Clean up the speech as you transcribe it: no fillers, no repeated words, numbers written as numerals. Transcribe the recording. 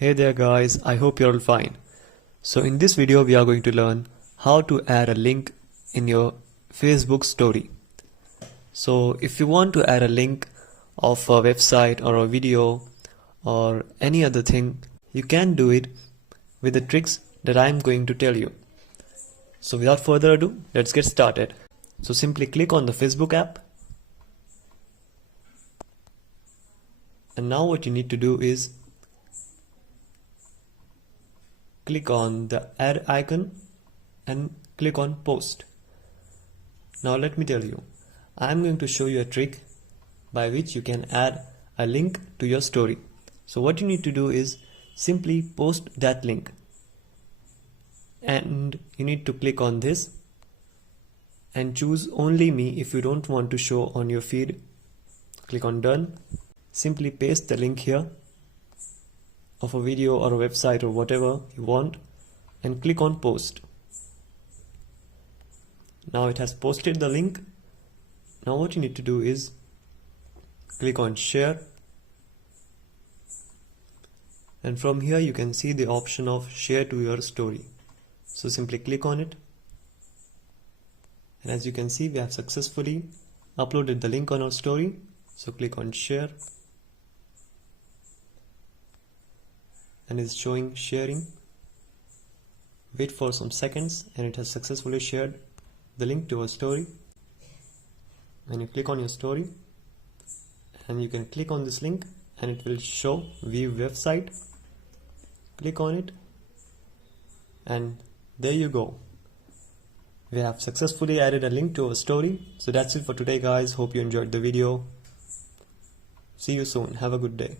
Hey there guys, I hope you're all fine. So in this video we are going to learn how to add a link in your Facebook story. So if you want to add a link of a website or a video or any other thing, you can do it with the tricks that I'm going to tell you. So without further ado, let's get started. So simply click on the Facebook app. And now what you need to do is click on the add icon and click on post. Now let me tell you, I'm going to show you a trick by which you can add a link to your story. So what you need to do is simply post that link, and you need to click on this and choose only me if you don't want to show on your feed. Click on done. Simply paste the link here of a video or a website or whatever you want and click on post. Now it has posted the link. Now what you need to do is click on share, and from here you can see the option of share to your story. So simply click on it, and as you can see we have successfully uploaded the link on our story. So click on share, and it's showing sharing. Wait for some seconds and it has successfully shared the link to our story. And you click on your story and you can click on this link and it will show view website. Click on it and there you go. We have successfully added a link to our story. So that's it for today guys. Hope you enjoyed the video. See you soon. Have a good day.